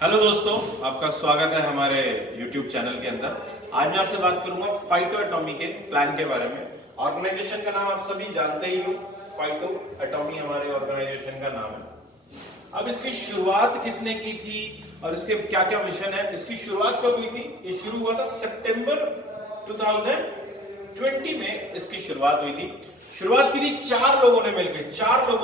Hello दोस्तों, आपका स्वागत है हमारे YouTube चैनल के अंदर। आज मैं आपसे बात करूंगा फाइटो एटॉमी के प्लान के बारे में। ऑर्गेनाइजेशन का नाम आप सभी जानते ही हो, फाइटो एटॉमी हमारे ऑर्गेनाइजेशन का नाम है। अब इसकी शुरुआत किसने की थी और इसके क्या क्या मिशन है, इसकी शुरुआत कब हुई थी? ये शुरू हुआ था सितंबर 2020 में इसकी शुरुआत हुई थी। शुरुआत की थी चार लोगों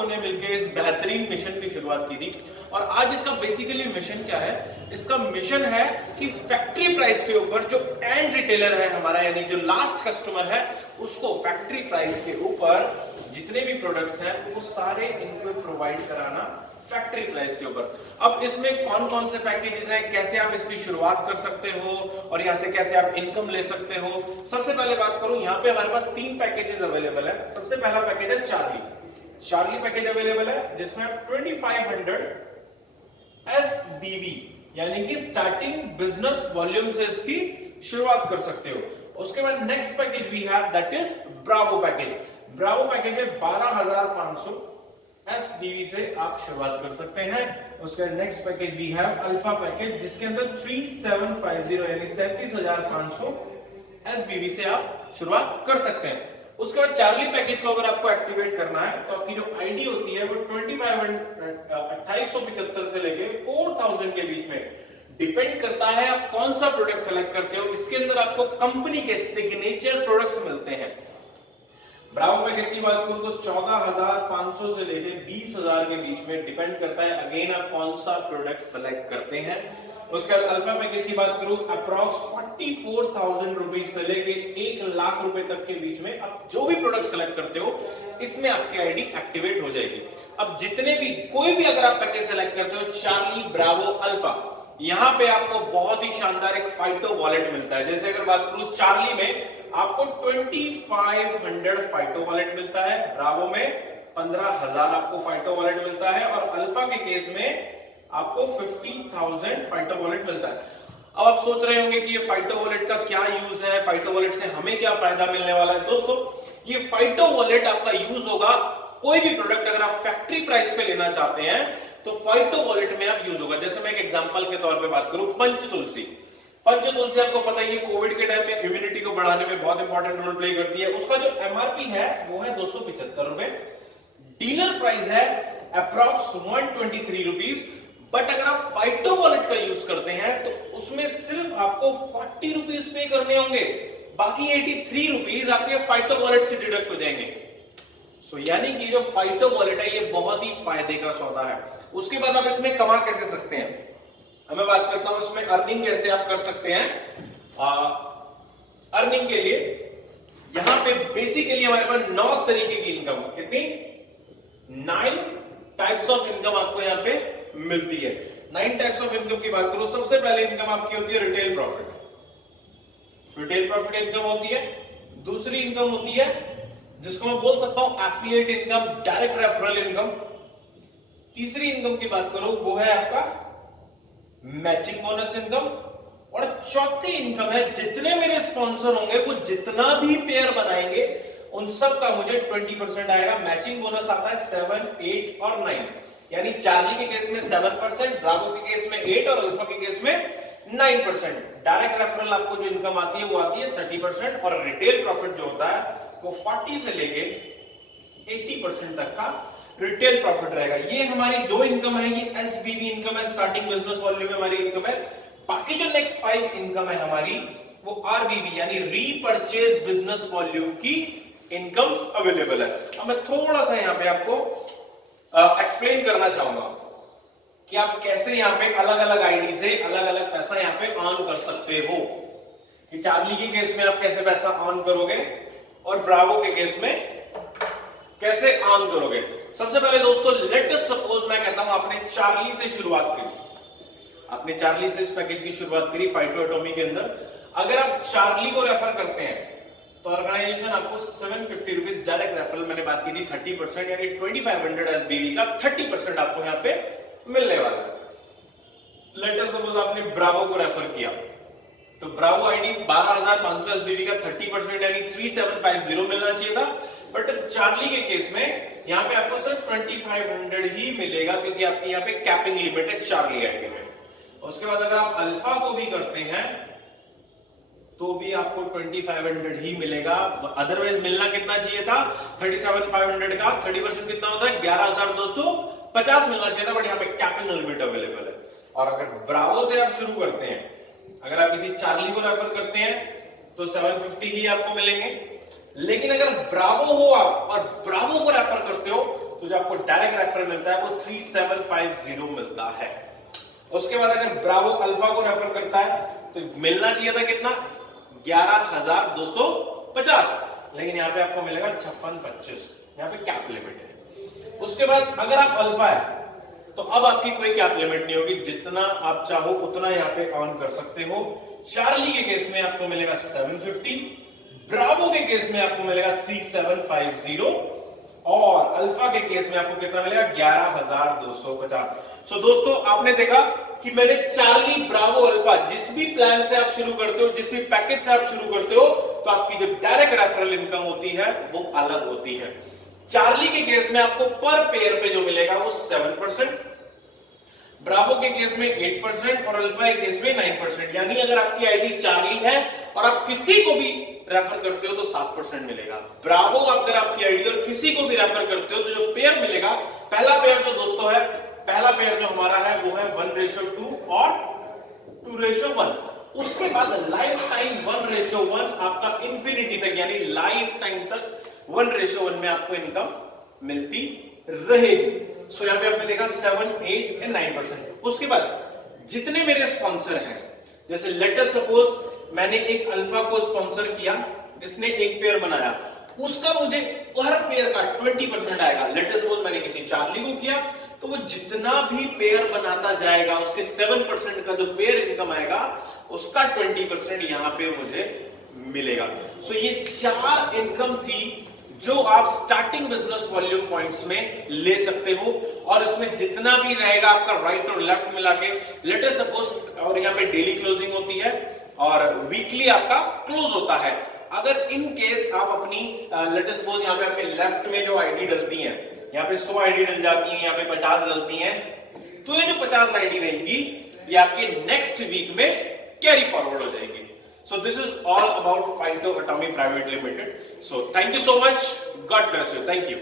ने मिलकर इस बेहतरीन मिशन की शुरुआत की थी। और आज इसका बेसिकली मिशन क्या है? इसका मिशन है कि फैक्ट्री प्राइस के ऊपर जो एंड रिटेलर है हमारा, यानी जो लास्ट कस्टमर है, उसको फैक्ट्री प्राइस के ऊपर जितने भी प्रोडक्ट्स हैं वो सारे इनको प्रोवाइड कराना फैक्ट्री प्राइस के ऊपर। अब इसमें कौन कौन से पैकेजेस हैं, कैसे आप इसकी शुरुआत कर सकते हो और यहां से कैसे आप इनकम ले सकते हो। सबसे पहले बात करूं, यहां पे हमारे पास तीन पैकेजेस अवेलेबल है। सबसे पहला पैकेज है चार्ली पैकेज अवेलेबल है, जिसमें 2500 SBV यानी कि स्टार्टिंग बिजनेस वॉल्यूम से इसकी शुरुआत कर सकते हो। उसके बाद next package we have, that is Bravo package में 12,500 SBV से आप शुरुआत कर सकते हैं। उसके next package we have alpha package, जिसके अंदर 3750 यानी 37,500 SBV से आप शुरुआत कर सकते हैं। उसके बाद चार्ली पैकेज को अगर आपको एक्टिवेट करना है तो आपकी जो आईडी होती है वो 2875 से लेके 4000 के बीच में डिपेंड करता है आप कौन सा प्रोडक्ट सेलेक्ट करते हो। इसके अंदर आपको कंपनी के सिग्नेचर प्रोडक्ट्स मिलते हैं। ब्रावो पैकेज की बात करूं तो 14,500 से लेके 20,000 के बीच में डिपेंड करता है अगेन आप कौन सा प्रोडक्ट सेलेक्ट करते हैं। उसके बाद अल्फा पैकेज की बात करूं, अप्रॉक्स 44,000 रुपीज से लेके 1 लाख रुपए तक के बीच में आप जो भी प्रोडक्ट सेलेक्ट करते हो इसमें आपकी आईडी एक्टिवेट हो जाएगी। अब जितने भी कोई भी अगर आप पैकेज सेलेक्ट करते हो, चार्ली, ब्रावो, अल्फा, यहां पे आपको बहुत ही शानदार एक फाइटो वॉलेट मिलता है। जैसे अगर बात करूं चार्ली में आपको 2500 फाइटो वॉलेट मिलता है, ब्रावो में 15,000 आपको फाइटो वॉलेट मिलता है और अल्फा के केस में आपको 50,000 फाइटो वॉलेट मिलता है। अब आप सोच रहे होंगे कि ये फाइटो वॉलेट का क्या यूज है, फाइटो वॉलेट से हमें क्या फायदा मिलने वाला है। दोस्तों, ये फाइटो वॉलेट आपका यूज होगा कोई भी प्रोडक्ट अगर आप फैक्ट्री प्राइस पे लेना चाहते हैं तो फाइटो वॉलेट में आप यूज होगा। जैसे मैं एक एग्जांपल के तौर पे बात करूं, पंचतुलसी आपको पता है ये कोविड के टाइम में इम्यूनिटी को बढ़ाने में बहुत इंपॉर्टेंट रोल प्ले करती है। उसका जो एमआरपी है वो है 275 रुपए, डीलर प्राइस है अप्रॉक्स 123 रुपीज। बट अगर आप फाइटो वॉलेट का यूज करते हैं तो उसमें सिर्फ आपको 40 रुपीज पे करने होंगे, बाकी 83 रुपीज आपके फाइटो वॉलेट से डिडक्ट हो जाएंगे। यानी कि जो फाइटो वॉलेट है ये बहुत ही फायदे का सौदा है। उसके बाद आप इसमें कमा कैसे सकते हैं, अब मैं बात करता हूं इसमें अर्निंग कैसे आप कर सकते हैं। अर्निंग के लिए यहां पे बेसिकली हमारे पास 9 तरीके की इनकम, कितनी 9 टाइप्स ऑफ इनकम आपको यहां पे मिलती है। 9 टाइप्स ऑफ इनकम की बात करूं, सबसे पहले इनकम आपकी होती है रिटेल प्रॉफिट इनकम होती है। दूसरी इनकम होती है जिसको मैं बोल सकता हूं affiliate income, direct referral income. तीसरी इनकम की बात करूं वो है आपका मैचिंग बोनस इनकम। और चौथी इनकम है जितने मेरे स्पॉन्सर होंगे वो जितना भी पेयर बनाएंगे उन सब का मुझे 20% आएगा। मैचिंग बोनस आता है 7, 8 और 9, यानी चार्ली के केस में 7%, ब्रावो के केस में 8 और अल्फा के केस में 9%। डायरेक्ट रेफरल आपको जो इनकम आती है वो आती है 30% और रिटेल प्रॉफिट जो होता है वो 40 से लेके 80% तक का रिटेल प्रॉफिट रहेगा। ये हमारी जो इनकम है ये एसबीवी इनकम है, स्टार्टिंग बिजनेस वॉल्यूम में हमारी इनकम है। बाकी जो नेक्स्ट 5 इनकम है हमारी वो आरबीवी यानी रीपरचेज बिजनेस वॉल्यूम की इनकम्स अवेलेबल है। अब मैं थोड़ा सा यहां पे आपको एक्सप्लेन करना चाहूंगा कि आप कैसे यहां पे अलग अलग आईडी से अलग अलग पैसा यहां पे अर्न कर सकते हो। कि चार्ली के केस में आप कैसे पैसा अर्न करोगे और ब्रावो के केस में कैसे अर्न करोगे। सबसे पहले दोस्तों लेट अस सपोज मैं कहता हूं आपने चार्ली से शुरुआत करी, आपने चार्ली से इस पैकेज की शुरुआत करी फाइटो एटॉमी के अंदर। अगर आप चार्ली को रेफर करते हैं तो ऑर्गेनाइजेशन आपको 750 रुपीज डायरेक्ट रेफरल, मैंने बात की थी 30% यानी 2500 एसबीवी का 30% आपको यहां पे मिलने वाला है। लेट अस सपोज आपने ब्रावो को रेफर किया तो ब्रावो आईडी 12,500 एसबीवी का 30% यानी 3750 मिलना चाहिए था। बट चार्ली के केस में यहां पे आपको सिर्फ 2500 ही मिलेगा क्योंकि आपकी यहां पे कैपिंग लिमिट है चार्ली आईडी में। उसके बाद अगर आप अल्फा को भी करते हैं तो भी आपको 2500 ही मिलेगा, अदरवाइज मिलना कितना चाहिए था 37,500 का 30% कितना होता है 11,250 मिलना चाहिए था, बट यहाँ पे कैपिटल लिमिट अवेलेबल है। और अगर ब्रावो से आप शुरू करते हैं, अगर आप किसी चार्ली को रेफर करते हैं तो 750 ही आपको मिलेंगे, लेकिन अगर ब्रावो हो आप और ब्रावो को रेफर करते हो तो जो आपको डायरेक्ट रेफर मिलता है वो 3750 मिलता है। उसके बाद अगर ब्रावो अल्फा को रेफर करता है तो मिलना चाहिए था कितना 11,250, लेकिन यहाँ पे आपको मिलेगा 5625, यहाँ पे कैप लिमिट है। उसके बाद अगर आप अल्फा है तो अब आपकी कोई कैप लिमिट नहीं होगी, जितना आप चाहो उतना यहाँ पे ऑन कर सकते हो। चार्ली के केस में आपको मिलेगा 750, ब्रावो के केस में आपको मिलेगा 3750 और अल्फा के केस में आपको कितना मिलेगा 11,250। सो दोस्तों आपने देखा कि मैंने चार्ली, ब्रावो, अल्फा जिस भी प्लान से आप शुरू करते हो, जिस भी पैकेज से आप शुरू करते हो, तो आपकी जो डायरेक्ट रेफरल इनकम होती है वो अलग होती है। चार्ली के केस में आपको पर पेयर पे जो मिलेगा वो 7%, ब्रावो के केस में 8% और अल्फा के केस में 9%। यानी अगर आपकी आईडी चार्ली है और आप किसी को भी रेफर करते हो तो 7% मिलेगा। ब्रावो अगर आपकी आईडी और किसी को भी रेफर करते हो तो जो पेयर मिलेगा, पहला पेयर जो दोस्तों है, पहला पेयर जो हमारा है वो है 1:2 और 2:1। उसके बाद लाइफ टाइम 1:1 आपका इंफिनिटी तक, यानी लाइफ टाइम तक 1:1 में आपको इनकम मिलती रहेगी। सो यहाँ पे आपने देखा 7, 8 एंड 9%। उसके बाद जितने मेरे स्पॉन्सर हैं, जैसे लेट अस सपोज मैंने एक अल्फा को स्पॉन्सर किया जिसने एक पेयर बनाया, उसका मुझे हर पेयर का 20% आएगा। लेट अस सपोज मैंने किसी चार्ली को किया तो वो जितना भी पेयर बनाता जाएगा उसके 7% का जो पेयर इनकम आएगा उसका 20% यहां पे मुझे मिलेगा। सो ये 4 इनकम थी जो आप स्टार्टिंग बिजनेस वॉल्यूम पॉइंट्स में ले सकते हो, और इसमें जितना भी रहेगा आपका राइट और लेफ्ट मिला के, लेट अस सपोज, और यहाँ पे डेली क्लोजिंग होती है और वीकली आपका क्लोज होता है। अगर इन केस आप अपनी लेट अस सपोज यहाँ पे आपके लेफ्ट में जो आईडी डलती है, यहाँ पे 100 आईडी डल जाती है, यहाँ पे 50 डलती हैं, तो ये जो 50 आईडी रहेगी ये आपके नेक्स्ट वीक में कैरी फॉरवर्ड हो जाएंगे। So this is all about phyto एटॉमी private limited. So thank you so much, God bless you, thank you.